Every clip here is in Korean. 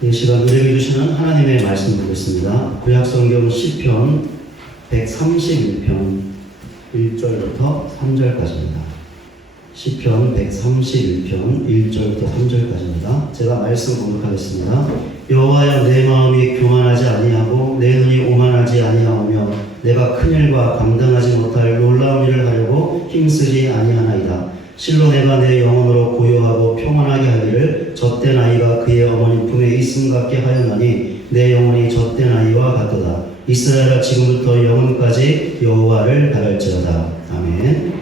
이 시간 우리에게 주시는 하나님의 말씀 보겠습니다. 구약성경 시편 131편 1절부터 3절까지입니다. 시편 131편 1절부터 3절까지입니다. 제가 말씀 공독하겠습니다. 여호와여, 내 마음이 교만하지 아니하고 내 눈이 오만하지 아니하오며 내가 큰 일과 감당하지 못할 놀라운 일을 하려고 힘쓰지 아니하나이다. 실로 내가 내 영혼으로 고요하고 평안하게 하기를 젖된 아이가 그의 어머니 품에 있음 같게 하였나니 내 영혼이 젖된 아이와 같도다. 이스라엘아, 지금부터 영원까지 여호와를 바랄지어다. 아멘.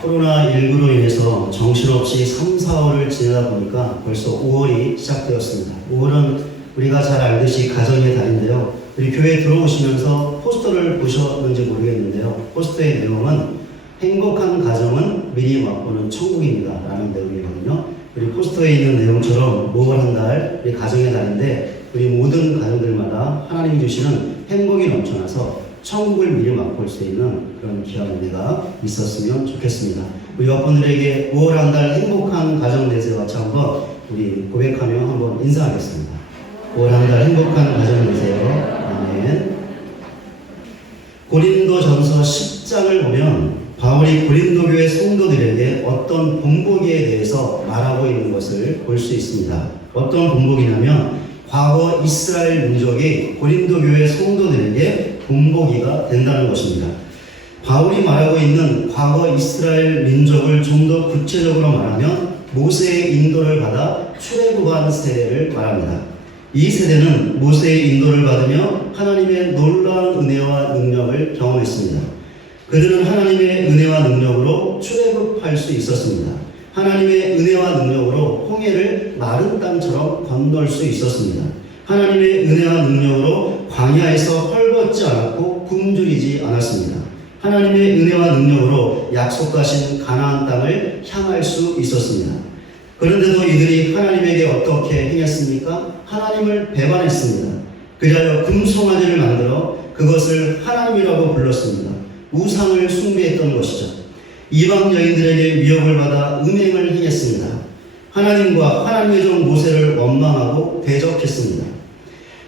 코로나19로 인해서 정신없이 3, 4월을 지내다 보니까 벌써 5월이 시작되었습니다. 5월은 우리가 잘 알듯이 가정의 달인데요. 우리 교회에 들어오시면서 포스터를 보셨는지 모르겠는데요. 포스터의 내용은 행복한 가정은 미리 맛보는 천국입니다 라는 내용이거든요. 우리 포스터에 있는 내용처럼 5월 한 달 우리 가정의 달인데 우리 모든 가정들마다 하나님이 주시는 행복이 넘쳐나서 천국을 미리 맛볼 수 있는 그런 귀한 은혜가 있었으면 좋겠습니다. 우리 여러분들에게 5월 한 달 행복한 가정 되세요 같이 한번 우리 고백하며 한번 인사하겠습니다. 5월 한 달 행복한 가정 되세요. 아멘. 고린도전서 10장을 보면 바울이 고린도 교회 성도들에게 어떤 본보기에 대해서 말하고 있는 것을 볼 수 있습니다. 어떤 본보기냐면 과거 이스라엘 민족이 고린도 교회 성도들에게 본보기가 된다는 것입니다. 바울이 말하고 있는 과거 이스라엘 민족을 좀 더 구체적으로 말하면 모세의 인도를 받아 출애굽한 세대를 말합니다. 이 세대는 모세의 인도를 받으며 하나님의 놀라운 은혜와 능력을 경험했습니다. 그들은 하나님의 은혜와 능력으로 출애굽할 수 있었습니다. 하나님의 은혜와 능력으로 홍해를 마른 땅처럼 건널 수 있었습니다. 하나님의 은혜와 능력으로 광야에서 헐벗지 않았고 굶주리지 않았습니다. 하나님의 은혜와 능력으로 약속하신 가나안 땅을 향할 수 있었습니다. 그런데도 이들이 하나님에게 어떻게 행했습니까? 하나님을 배반했습니다. 그리하여 금송아지를 만들어 그것을 하나님이라고 불렀습니다. 우상을 숭배했던 것이죠. 이방 여인들에게 미혹을 받아 음행을 행했습니다. 하나님과 하나님의 종 모세를 원망하고 대적했습니다.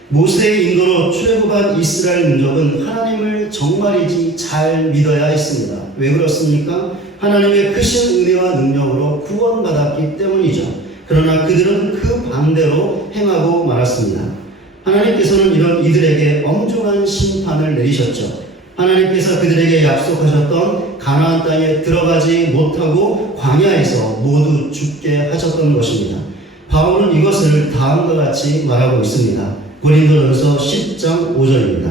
모세의 인도로 출애굽한 이스라엘 민족은 하나님을 정말이지 잘 믿어야 했습니다. 왜 그렇습니까? 하나님의 크신 은혜와 능력으로 구원받았기 때문이죠. 그러나 그들은 그 반대로 행하고 말았습니다. 하나님께서는 이런 이들에게 엄중한 심판을 내리셨죠. 하나님께서 그들에게 약속하셨던 가나안 땅에 들어가지 못하고 광야에서 모두 죽게 하셨던 것입니다. 바울은 이것을 다음과 같이 말하고 있습니다. 고린도전서 10장 5절입니다.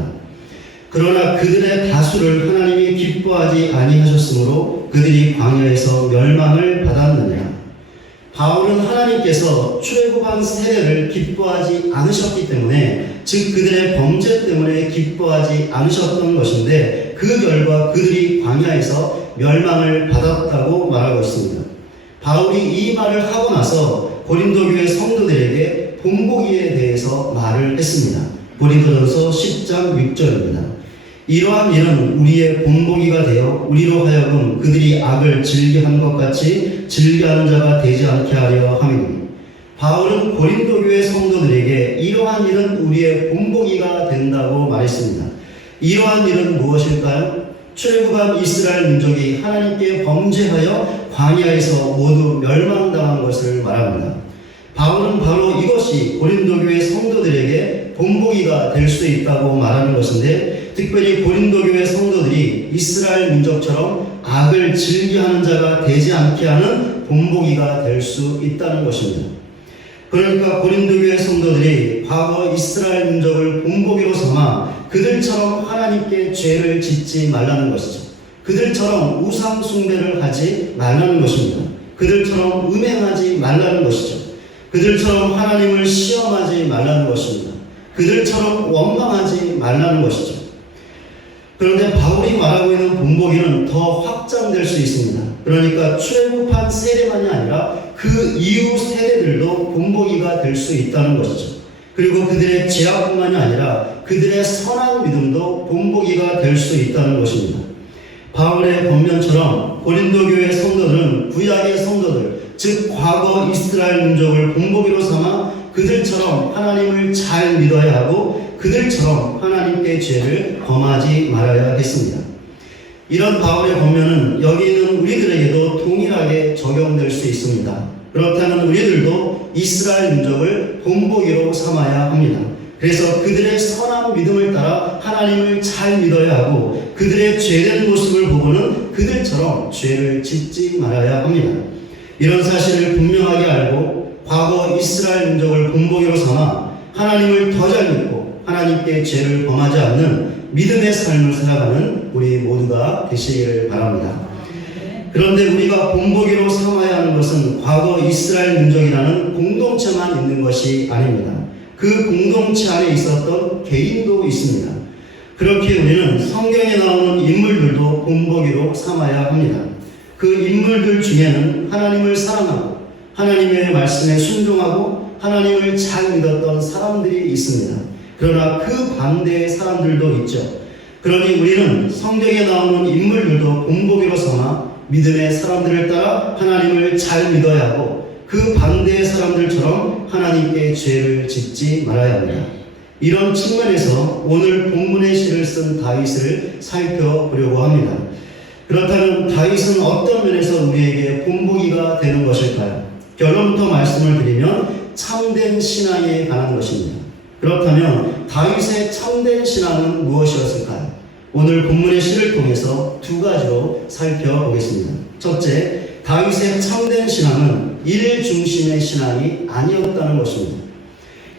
그러나 그들의 다수를 하나님이 기뻐하지 아니하셨으므로 그들이 광야에서 멸망을 받았느니라. 바울은 하나님께서 출애굽한 세대를 기뻐하지 않으셨기 때문에, 즉 그들의 범죄 때문에 기뻐하지 않으셨던 것인데 그 결과 그들이 광야에서 멸망을 받았다고 말하고 있습니다. 바울이 이 말을 하고 나서 고린도 교회 성도들에게 본보기에 대해서 말을 했습니다. 고린도전서 10장 6절입니다. 이러한 일은 우리의 본보기가 되어 우리로 하여금 그들이 악을 즐겨하는 것 같이 즐겨하는 자가 되지 않게 하려 함이니. 바울은 고린도 교회 성도들에게 이러한 일은 우리의 본보기가 된다고 말했습니다. 이러한 일은 무엇일까요? 출애굽한 이스라엘 민족이 하나님께 범죄하여 광야에서 모두 멸망당한 것을 말합니다. 바울은 바로 이것이 고린도 교회 성도들에게 본보기가 될 수 있다고 말하는 것인데, 특별히 고린도 교회 성도들이 이스라엘 민족처럼 악을 즐겨하는 자가 되지 않게 하는 본보기가 될 수 있다는 것입니다. 그러니까 고린도 교회 성도들이 과거 이스라엘 민족을 본보기로 삼아 그들처럼 하나님께 죄를 짓지 말라는 것이죠. 그들처럼 우상 숭배를 하지 말라는 것입니다. 그들처럼 음행하지 말라는 것이죠. 그들처럼 하나님을 시험하지 말라는 것입니다. 그들처럼 원망하지 말라는 것이죠. 그런데 바울이 말하고 있는 본보기는 더 확장될 수 있습니다. 그러니까 출애굽한 세대만이 아니라 그 이후 세대들도 본보기가 될 수 있다는 것이죠. 그리고 그들의 죄악뿐만이 아니라 그들의 선한 믿음도 본보기가 될 수 있다는 것입니다. 바울의 권면처럼 고린도 교회 성도들은 구약의 성도들, 즉 과거 이스라엘 민족을 본보기로 삼아 그들처럼 하나님을 잘 믿어야 하고 그들처럼 하나님께 죄를 범하지 말아야겠습니다. 이런 바울의 권면은 여기 있는 우리들에게도 동일하게 적용될 수 있습니다. 그렇다면 우리들도 이스라엘 민족을 본보기로 삼아야 합니다. 그래서 그들의 선한 믿음을 따라 하나님을 잘 믿어야 하고 그들의 죄된 모습을 보고는 그들처럼 죄를 짓지 말아야 합니다. 이런 사실을 분명하게 알고 과거 이스라엘 민족을 본보기로 삼아 하나님을 더 잘 믿고 하나님께 죄를 범하지 않는 믿음의 삶을 살아가는 우리 모두가 되시기를 바랍니다. 그런데 우리가 본보기로 삼아야 하는 것은 과거 이스라엘 민족이라는 공동체만 있는 것이 아닙니다. 그 공동체 안에 있었던 개인도 있습니다. 그렇게 우리는 성경에 나오는 인물들도 본보기로 삼아야 합니다. 그 인물들 중에는 하나님을 사랑하고 하나님의 말씀에 순종하고 하나님을 잘 믿었던 사람들이 있습니다. 그러나 그 반대의 사람들도 있죠. 그러니 우리는 성경에 나오는 인물들도 본보기로 삼아 믿음의 사람들을 따라 하나님을 잘 믿어야 하고 그 반대의 사람들처럼 하나님께 죄를 짓지 말아야 합니다. 이런 측면에서 오늘 본문의 시를 쓴 다윗을 살펴보려고 합니다. 그렇다면 다윗은 어떤 면에서 우리에게 본보기가 되는 것일까요? 결론부터 말씀을 드리면 참된 신앙에 관한 것입니다. 그렇다면 다윗의 참된 신앙은 무엇이었을까요? 오늘 본문의 시를 통해서 두 가지로 살펴보겠습니다. 첫째, 다윗의 참된 신앙은 일 중심의 신앙이 아니었다는 것입니다.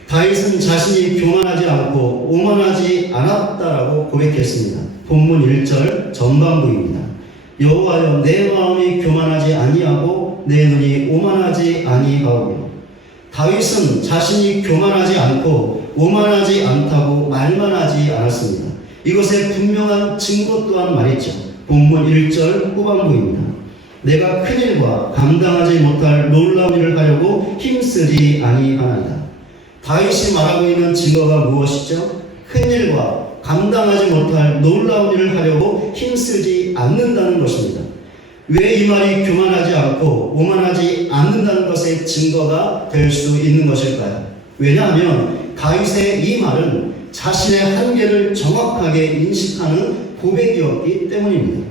다윗은 자신이 교만하지 않고 오만하지 않았다라고 고백했습니다. 본문 1절 전반부입니다. 여호와여 내 마음이 교만하지 아니하고 내 눈이 오만하지 아니하오며. 다윗은 자신이 교만하지 않고 오만하지 않다고 말만 하지 않았습니다. 이것의 분명한 증거 또한 말이죠. 본문 1절 후반부입니다. 내가 큰 일과 감당하지 못할 놀라운 일을 하려고 힘쓰지 아니하나이다. 다윗이 말하고 있는 증거가 무엇이죠? 큰 일과 감당하지 못할 놀라운 일을 하려고 힘쓰지 않는다는 것입니다. 왜 이 말이 교만하지 않고 오만하지 않는다는 것의 증거가 될 수 있는 것일까요? 왜냐하면 다윗의 이 말은 자신의 한계를 정확하게 인식하는 고백이었기 때문입니다.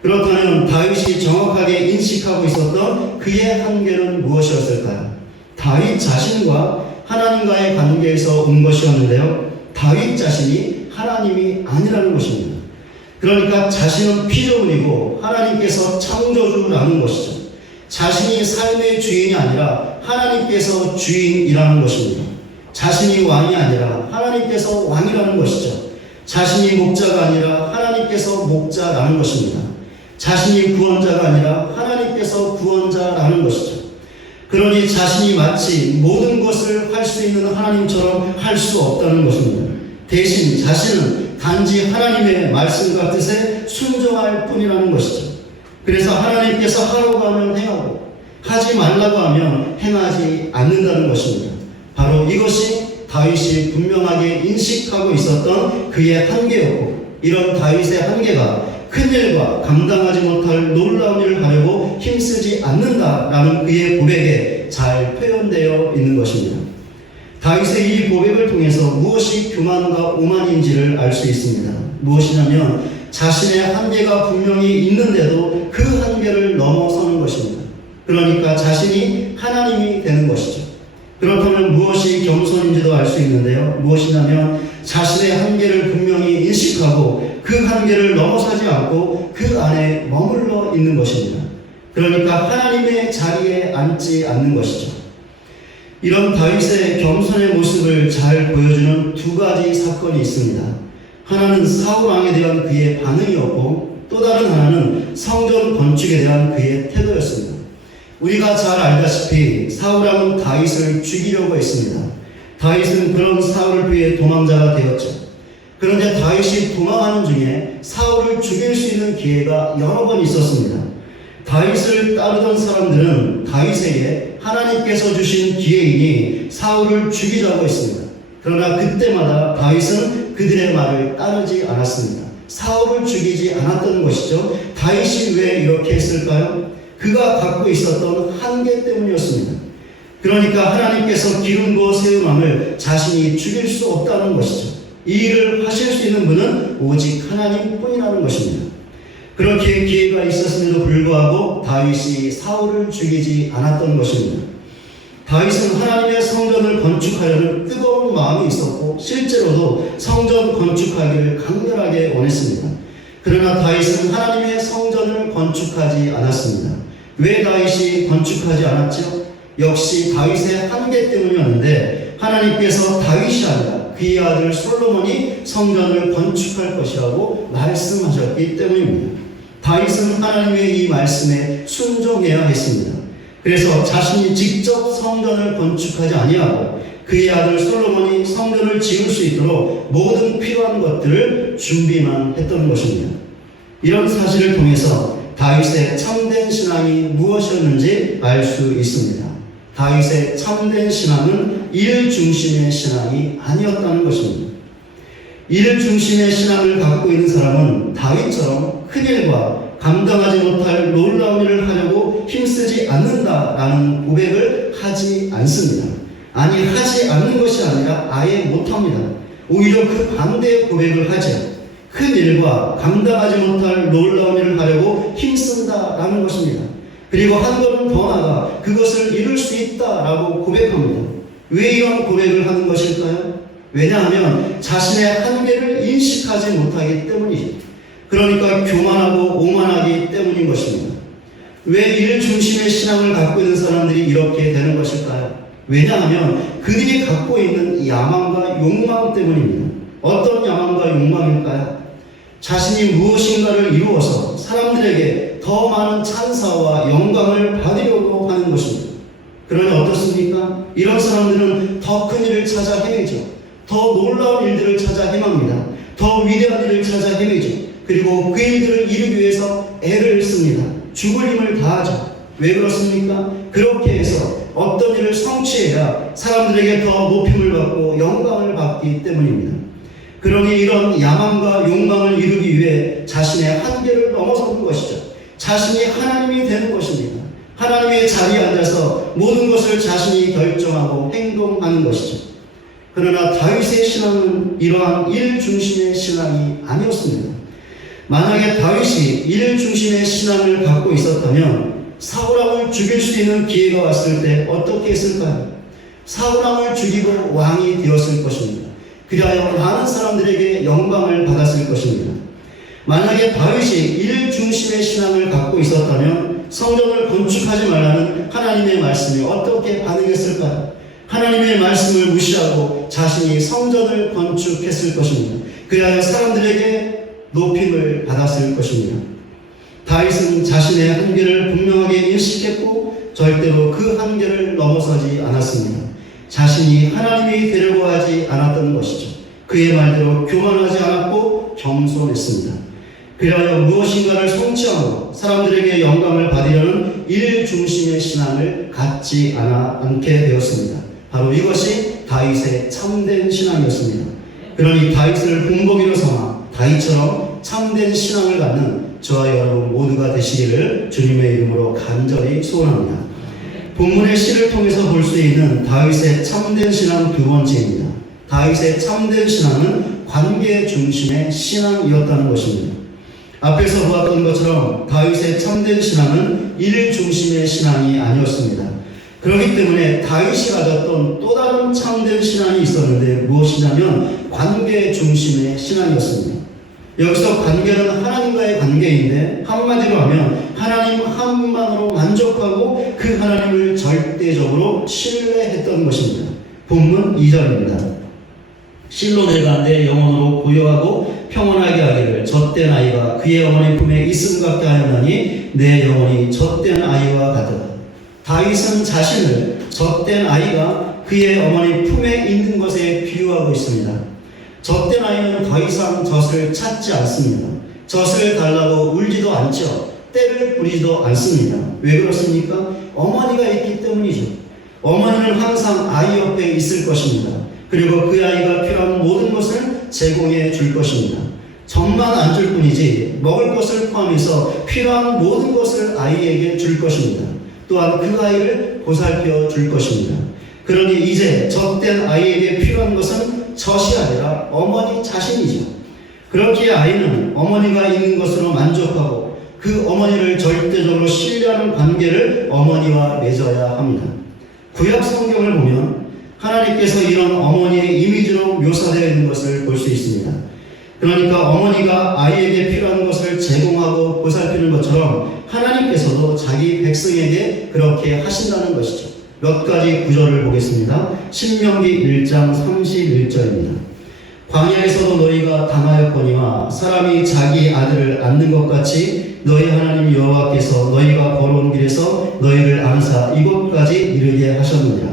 그렇다면 다윗이 정확하게 인식하고 있었던 그의 한계는 무엇이었을까요? 다윗 자신과 하나님과의 관계에서 온 것이었는데요. 다윗 자신이 하나님이 아니라는 것입니다. 그러니까 자신은 피조물이고 하나님께서 창조주라는 것이죠. 자신이 삶의 주인이 아니라 하나님께서 주인이라는 것입니다. 자신이 왕이 아니라 하나님께서 왕이라는 것이죠. 자신이 목자가 아니라 하나님께서 목자라는 것입니다. 자신이 구원자가 아니라 하나님께서 구원자라는 것이죠. 그러니 자신이 마치 모든 것을 할 수 있는 하나님처럼 할 수 없다는 것입니다. 대신 자신은 단지 하나님의 말씀과 뜻에 순종할 뿐이라는 것이죠. 그래서 하나님께서 하라고 하면 행하고 하지 말라고 하면 행하지 않는다는 것입니다. 바로 이것이 다윗이 분명하게 인식하고 있었던 그의 한계였고, 이런 다윗의 한계가 큰일과 감당하지 못할 놀라운 일을 하려고 힘쓰지 않는다라는 그의 고백에 잘 표현되어 있는 것입니다. 다윗의 이 고백을 통해서 무엇이 교만과 오만인지를 알 수 있습니다. 무엇이냐면 자신의 한계가 분명히 있는데도 그 한계를 넘어서는 것입니다. 그러니까 자신이 하나님이 되는 것이죠. 그렇다면 무엇이 겸손인지도 알 수 있는데요. 무엇이냐면 자신의 한계를 분명히 인식하고 그 한계를 넘어서지 않고 그 안에 머물러 있는 것입니다. 그러니까 하나님의 자리에 앉지 않는 것이죠. 이런 다윗의 겸손의 모습을 잘 보여주는 두 가지 사건이 있습니다. 하나는 사울 왕에 대한 그의 반응이었고 또 다른 하나는 성전 건축에 대한 그의 태도였습니다. 우리가 잘 알다시피 사울 왕은 다윗을 죽이려고 했습니다. 다윗은 그런 사울을 피해 도망자가 되었죠. 그런데 다윗이 도망하는 중에 사울을 죽일 수 있는 기회가 여러 번 있었습니다. 다윗을 따르던 사람들은 다윗에게 하나님께서 주신 기회이니 사울을 죽이자고 했습니다. 그러나 그때마다 다윗은 그들의 말을 따르지 않았습니다. 사울을 죽이지 않았던 것이죠. 다윗이 왜 이렇게 했을까요? 그가 갖고 있었던 한계 때문이었습니다. 그러니까 하나님께서 기름 부어 세운 왕을 자신이 죽일 수 없다는 것이죠. 이 일을 하실 수 있는 분은 오직 하나님뿐이라는 것입니다. 그렇게 기회가 있었음에도 불구하고 다윗이 사울을 죽이지 않았던 것입니다. 다윗은 하나님의 성전을 건축하려는 뜨거운 마음이 있었고 실제로도 성전 건축하기를 강렬하게 원했습니다. 그러나 다윗은 하나님의 성전을 건축하지 않았습니다. 왜 다윗이 건축하지 않았죠? 역시 다윗의 한계 때문이었는데 하나님께서 다윗이 아니라 그의 아들 솔로몬이 성전을 건축할 것이라고 말씀하셨기 때문입니다. 다윗은 하나님의 이 말씀에 순종해야 했습니다. 그래서 자신이 직접 성전을 건축하지 아니하고 그의 아들 솔로몬이 성전을 지을 수 있도록 모든 필요한 것들을 준비만 했던 것입니다. 이런 사실을 통해서 다윗의 참된 신앙이 무엇이었는지 알 수 있습니다. 다윗의 참된 신앙은 일 중심의 신앙이 아니었다는 것입니다. 일 중심의 신앙을 갖고 있는 사람은 다윗처럼 큰 일과 감당하지 못할 놀라운 일을 하려고 힘쓰지 않는다라는 고백을 하지 않습니다. 아니, 하지 않는 것이 아니라 아예 못합니다. 오히려 그 반대의 고백을 하죠. 큰 일과 감당하지 못할 놀라운 일을 하려고 힘쓴다라는 것입니다. 그리고 한 걸음 더 나아가 그것을 이룰 수 있다라고 고백합니다. 왜 이런 고백을 하는 것일까요? 왜냐하면 자신의 한계를 인식하지 못하기 때문이죠. 그러니까 교만하고 오만하기 때문인 것입니다. 왜 일 중심의 신앙을 갖고 있는 사람들이 이렇게 되는 것일까요? 왜냐하면 그들이 갖고 있는 야망과 욕망 때문입니다. 어떤 야망과 욕망일까요? 자신이 무엇인가를 이루어서 사람들에게 더 많은 찬사와 영광을 받으려고 하는 것입니다. 그러나 어떻습니까? 이런 사람들은 더 큰 일을 찾아 헤매죠. 더 놀라운 일들을 찾아 헤맵니다. 더 위대한 일을 찾아 헤매죠. 그리고 그 일들을 이루기 위해서 애를 씁니다. 죽을 힘을 다하죠. 왜 그렇습니까? 그렇게 해서 어떤 일을 성취해야 사람들에게 더 높임을 받고 영광을 받기 때문입니다. 그러니 이런 야망과 욕망을 이루기 위해 자신의 한계를 넘어서는 것이죠. 자신이 하나님이 되는 것입니다. 하나님의 자리에 앉아서 모든 것을 자신이 결정하고 행동하는 것이죠. 그러나 다윗의 신앙은 이러한 일 중심의 신앙이 아니었습니다. 만약에 다윗이 일 중심의 신앙을 갖고 있었다면 사울왕을 죽일 수 있는 기회가 왔을 때 어떻게 했을까요? 사울왕을 죽이고 왕이 되었을 것입니다. 그리하여 많은 사람들에게 영광을 받았을 것입니다. 만약에 다윗이 일 중심의 신앙을 갖고 있었다면 성전을 건축하지 말라는 하나님의 말씀에 어떻게 반응했을까요? 하나님의 말씀을 무시하고 자신이 성전을 건축했을 것입니다. 그리하여 사람들에게 높임을 받았을 것입니다. 다윗은 자신의 한계를 분명하게 인식했고 절대로 그 한계를 넘어서지 않았습니다. 자신이 하나님이 되려고 하지 않았던 것이죠. 그의 말대로 교만하지 않았고 겸손했습니다. 그리하여 무엇인가를 성취하고 사람들에게 영광을 받으려는 일 중심의 신앙을 갖지 않게 되었습니다. 바로 이것이 다윗의 참된 신앙이었습니다. 그러니 다윗을 본보기로 삼아 다윗처럼 참된 신앙을 갖는 저와 여러분 모두가 되시기를 주님의 이름으로 간절히 소원합니다. 본문의 시를 통해서 볼 수 있는 다윗의 참된 신앙 두 번째입니다. 다윗의 참된 신앙은 관계 중심의 신앙이었다는 것입니다. 앞에서 보았던 것처럼 다윗의 참된 신앙은 일 중심의 신앙이 아니었습니다. 그렇기 때문에 다윗이 가졌던 또 다른 참된 신앙이 있었는데 무엇이냐면 관계 중심의 신앙이었습니다. 여기서 관계는 하나님과의 관계인데 한마디로 하면 하나님 한 분만으로 만족하고 그 하나님을 절대적으로 신뢰했던 것입니다. 본문 2절입니다. 실로 내가 내 영혼으로 고요하고 평온하게 하기를 젖된 아이가 그의 어머니 품에 있음 같게 하였나니 내 영혼이 젖된 아이와 같다. 다윗은 자신을 젖된 아이가 그의 어머니 품에 있는 것에 비유하고 있습니다. 젖된 아이는 더 이상 젖을 찾지 않습니다. 젖을 달라고 울지도 않죠. 때를 부리지도 않습니다. 왜 그렇습니까? 어머니가 있기 때문이죠. 어머니는 항상 아이 옆에 있을 것입니다. 그리고 그 아이가 필요한 모든 것을 제공해 줄 것입니다. 젖만 안 줄 뿐이지 먹을 것을 포함해서 필요한 모든 것을 아이에게 줄 것입니다. 또한 그 아이를 보살펴 줄 것입니다. 그러니 이제 젖된 아이에게 필요한 것은 젖이 아니라 어머니 자신이죠. 그렇기에 아이는 어머니가 있는 것으로 만족하고 그 어머니를 절대적으로 신뢰하는 관계를 어머니와 맺어야 합니다. 구약 성경을 보면 하나님께서 이런 어머니의 이미지로 묘사되어 있는 것을 볼 수 있습니다. 그러니까 어머니가 아이에게 필요한 것을 제공하고 보살피는 것처럼 하나님께서도 자기 백성에게 그렇게 하신다는 것이죠. 몇 가지 구절을 보겠습니다. 신명기 1장 31절입니다. 광야에서도 너희가 당하였거니와 사람이 자기 아들을 안는 것 같이 너희 하나님 여호와께서 너희가 걸어온 길에서 너희를 안사 이곳까지 이르게 하셨느니라.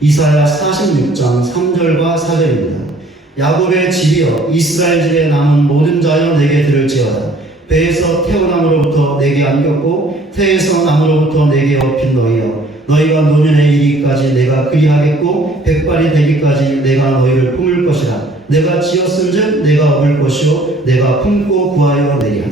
이사야 46장 3절과 4절입니다. 야곱의 집이여 이스라엘 집에 남은 모든 자여 내게 들을지어다. 배에서 태어남으로부터 내게 안겼고 태에서 남으로부터 내게 업힌 너희여 너희가 노년에 이르기까지 내가 그리하겠고 백발이 되기까지 내가 너희를 품을 것이라. 내가 지었은즉 내가 얻을 것이요 내가 품고 구하여 내리라.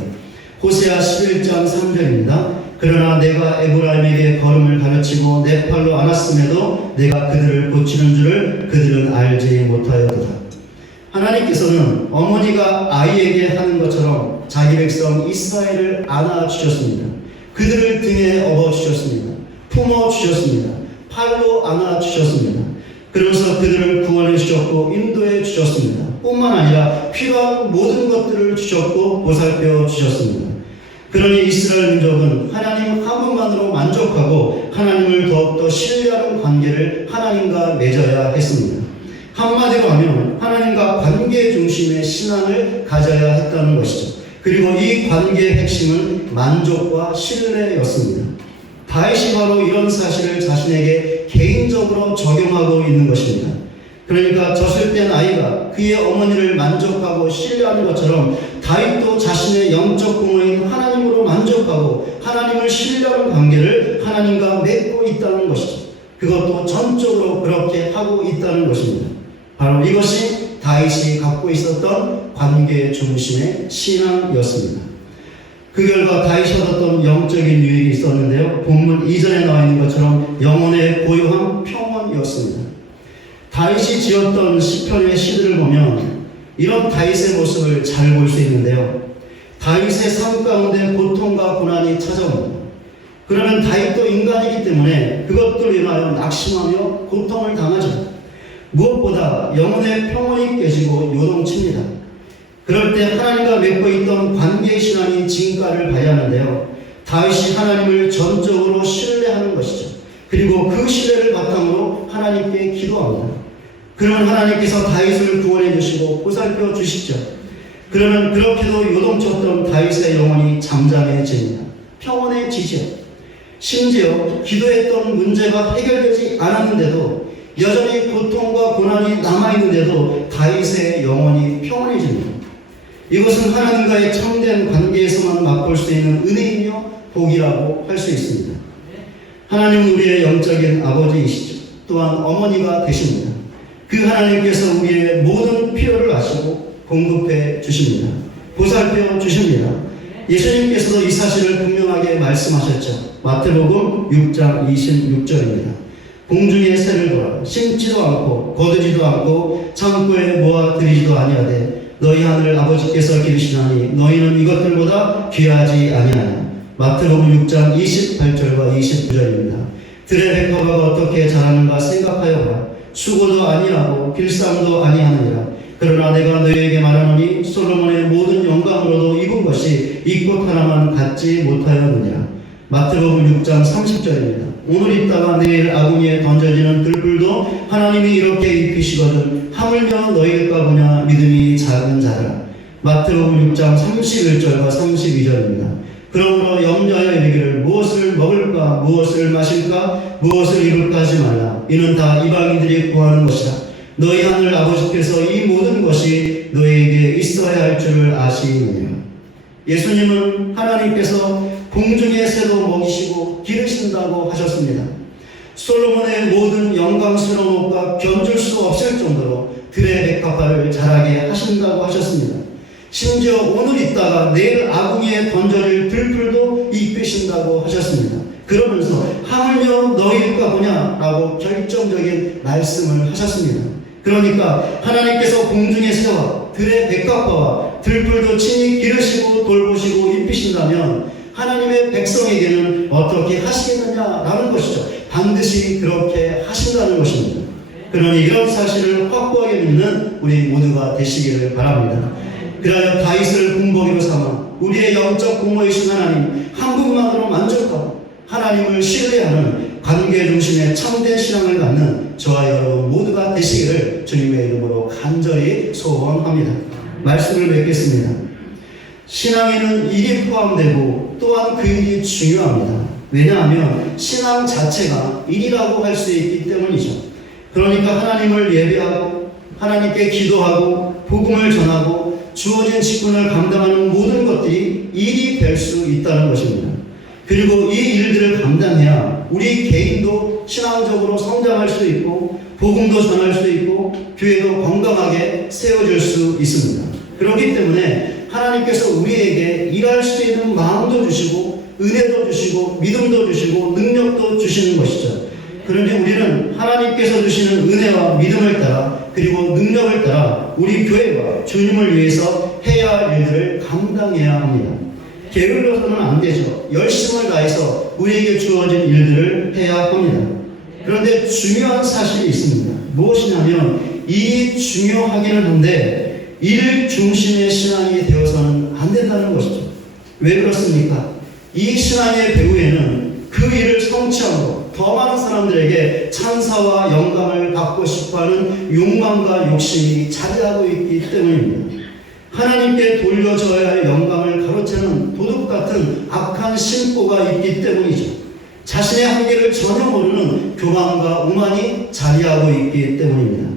호세아 11장 3절입니다. 그러나 내가 에브라임에게 걸음을 가르치고 내 팔로 안았음에도 내가 그들을 고치는 줄을 그들은 알지 못하였도다. 하나님께서는 어머니가 아이에게 하는 것처럼 자기 백성 이스라엘을 안아주셨습니다. 그들을 등에 업어주셨습니다. 품어주셨습니다. 팔로 안아주셨습니다. 그러면서 그들을 구원해 주셨고 인도해 주셨습니다. 뿐만 아니라 필요한 모든 것들을 주셨고 보살펴 주셨습니다. 그러니 이스라엘 민족은 하나님 한 분만으로 만족하고 하나님을 더욱더 신뢰하는 관계를 하나님과 맺어야 했습니다. 한마디로 하면 하나님과 관계 중심의 신앙을 가져야 했다는 것이죠. 그리고 이 관계의 핵심은 만족과 신뢰였습니다. 다윗이 바로 이런 사실을 자신에게 개인적으로 적용하고 있는 것입니다. 그러니까 젖을 아이가 그의 어머니를 만족하고 신뢰하는 것처럼 다윗도 자신의 영적 부모인 하나님으로 만족하고 하나님을 신뢰하는 관계를 하나님과 맺고 있다는 것이죠. 그것도 전적으로 그렇게 하고 있다는 것입니다. 바로 이것이 다윗이 갖고 있었던 관계 중심의 신앙이었습니다. 그 결과 다윗이 얻었던 영적인 유익이 있었는데요. 본문 이전에 나와 있는 것처럼 영혼의 고요한 평온이었습니다. 다윗이 지었던 시편의 시들을 보면 이런 다윗의 모습을 잘 볼 수 있는데요. 다윗의 삶 가운데 고통과 고난이 찾아옵니다. 그러면 다윗도 인간이기 때문에 그것들로 인하여 낙심하며 고통을 당하죠. 무엇보다 영혼의 평온이 깨지고 요동칩니다. 그럴 때 하나님과 맺고 있던 관계의 신앙이 진가를 발휘하는데요. 다윗이 하나님을 전적으로 신뢰하는 것이죠. 그리고 그 신뢰를 바탕으로 하나님께 기도합니다. 그러면 하나님께서 다윗을 구원해 주시고 보살펴 주시죠. 그러면 그렇게도 요동쳤던 다윗의 영혼이 잠잠해집니다. 평온해지죠. 심지어 기도했던 문제가 해결되지 않았는데도 여전히 고통과 고난이 남아있는데도 다윗의 영혼이 평온해집니다. 이것은 하나님과의 참된 관계에서만 맛볼 수 있는 은혜이며 복이라고 할 수 있습니다. 하나님은 우리의 영적인 아버지이시죠. 또한 어머니가 되십니다. 그 하나님께서 우리의 모든 필요를 아시고 공급해 주십니다. 보살펴 주십니다. 예수님께서도 이 사실을 분명하게 말씀하셨죠. 마태복음 6장 26절입니다. 공중의 새를 보라. 심지도 않고 거두지도 않고 창고에 모아들이지도 아니하되 너희 하늘 아버지께서 기르시나니 너희는 이것들보다 귀하지 아니하냐. 마태복음 6장 28절과 29절입니다. 들의 백화가가 어떻게 자라는가 생각하여 보라. 수고도 아니하고 길쌈도 아니하느니라. 그러나 내가 너희에게 말하노니 솔로몬의 모든 영광으로도 입은 것이 이 꽃 하나만 갖지 못하였느니라. 마태복음 6장 30절입니다. 오늘 입다가 내일 아궁이에 던져지는 들불도 하나님이 이렇게 입히시거든 하물며 너희일까 보냐 믿음이 작은 자라. 마태복음 6장 31절과 32절입니다. 그러므로 염려하여 이르기를 무엇을 먹을까 무엇을 마실까 무엇을 입을까 하지 말라. 이는 다 이방인들이 구하는 것이다. 너희 하늘 아버지께서 이 모든 것이 너희에게 있어야 할 줄을 아시느니라. 예수님은 하나님께서 공중의 새도 먹이시고 기르신다고 하셨습니다. 솔로몬의 모든 영광스러운 옷과 견줄 수 없을 정도로 들의 백합화를 자라게 하신다고 하셨습니다. 심지어 오늘 있다가 내일 아궁이에 던져질 들풀도 입히신다고 하셨습니다. 그러면서 하물며 너희일까 보냐라고 결정적인 말씀을 하셨습니다. 그러니까 하나님께서 공중에 새와 들의 백합화와 들불도 친히 기르시고 돌보시고 입히신다면 하나님의 백성에게는 어떻게 하시겠느냐라는 것이죠. 반드시 그렇게 하신다는 것입니다. 그러니 이런 사실을 확고하게 믿는 우리 모두가 되시기를 바랍니다. 그래야 다윗을 본보기로 삼아 우리의 영적 부모이신 하나님 한 분만으로 만족하고 하나님을 신뢰하는 관계 중심의 참된 신앙을 갖는 저와 여러분 모두가 되시기를 주님의 이름으로 간절히 소원합니다. 말씀을 맺겠습니다. 신앙에는 일이 포함되고 또한 그 일이 중요합니다. 왜냐하면 신앙 자체가 일이라고 할 수 있기 때문이죠. 그러니까 하나님을 예배하고 하나님께 기도하고 복음을 전하고 주어진 직분을 감당하는 모든 것들이 일이 될 수 있다는 것입니다. 그리고 이 일들을 감당해야 우리 개인도 신앙적으로 성장할 수 있고 복음도 전할 수 있고 교회도 건강하게 세워질 수 있습니다. 그렇기 때문에 하나님께서 우리에게 일할 수 있는 마음도 주시고 은혜도 주시고 믿음도 주시고 능력도 주시는 것이죠. 그런데 우리는 하나님께서 주시는 은혜와 믿음을 따라 그리고 능력을 따라 우리 교회와 주님을 위해서 해야 할 일들을 감당해야 합니다. 게을러서는 안 되죠. 열심을 다해서 우리에게 주어진 일들을 해야 합니다. 그런데 중요한 사실이 있습니다. 무엇이냐면 일이 중요하기는 한데 일 중심의 신앙이 되어서는 안 된다는 것이죠. 왜 그렇습니까? 이 신앙의 배후에는 그 일을 성취하고 더 많은 사람들에게 찬사와 영광을 받고 싶어하는 욕망과 욕심이 자리하고 있기 때문입니다. 하나님께 돌려줘야 할 영광을 가로채는 도둑 같은 악한 심보가 있기 때문이죠. 자신의 한계를 전혀 모르는 교만과 오만이 자리하고 있기 때문입니다.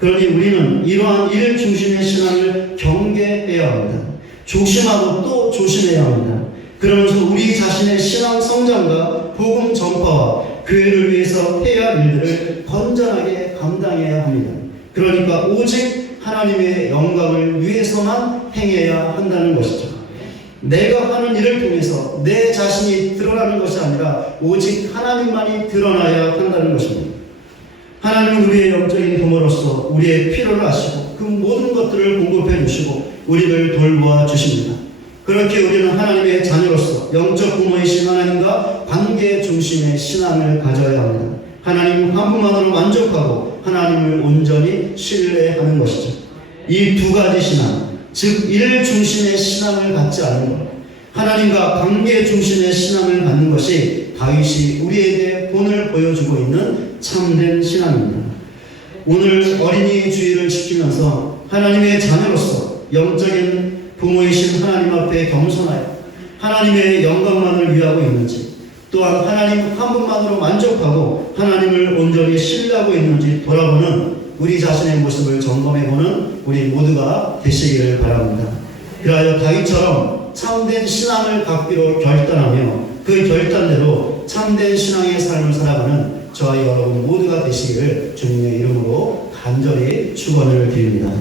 그러니 우리는 이러한 일 중심의 신앙을 경계해야 합니다. 조심하고 또 조심해야 합니다. 그러면서 우리 자신의 신앙 성장과 복음 전파와 교회를 위해서 해야 할 일들을 건전하게 감당해야 합니다. 그러니까 오직 하나님의 영광을 위해서만 행해야 한다는 것이죠. 내가 하는 일을 통해서 내 자신이 드러나는 것이 아니라 오직 하나님만이 드러나야 한다는 것입니다. 하나님은 우리의 영적인 부모로서 우리의 필요를 아시고 그 모든 것들을 공급해 주시고 우리를 돌보아 주십니다. 그렇게 우리는 하나님의 자녀로서 영적 부모이신 하나님과 관계 중심의 신앙을 가져야 합니다. 하나님 한 분만으로 만족하고 하나님을 온전히 신뢰하는 것이죠. 이 두 가지 신앙, 즉 일 중심의 신앙을 갖지 않는 것, 하나님과 관계 중심의 신앙을 갖는 것이 다윗이 우리에게 본을 보여주고 있는 참된 신앙입니다. 오늘 어린이 주일을 지키면서 하나님의 자녀로서 영적인 부모이신 하나님 앞에 겸손하여 하나님의 영광만을 위하고 있는지, 또한 하나님 한 분만으로 만족하고 하나님을 온전히 신뢰하고 있는지 돌아보는 우리 자신의 모습을 점검해보는 우리 모두가 되시기를 바랍니다. 그리하여 다윗처럼 참된 신앙을 갖기로 결단하며 그 결단대로 참된 신앙의 삶을 살아가는 저와 여러분 모두가 되시기를 주님의 이름으로 간절히 축원을 드립니다.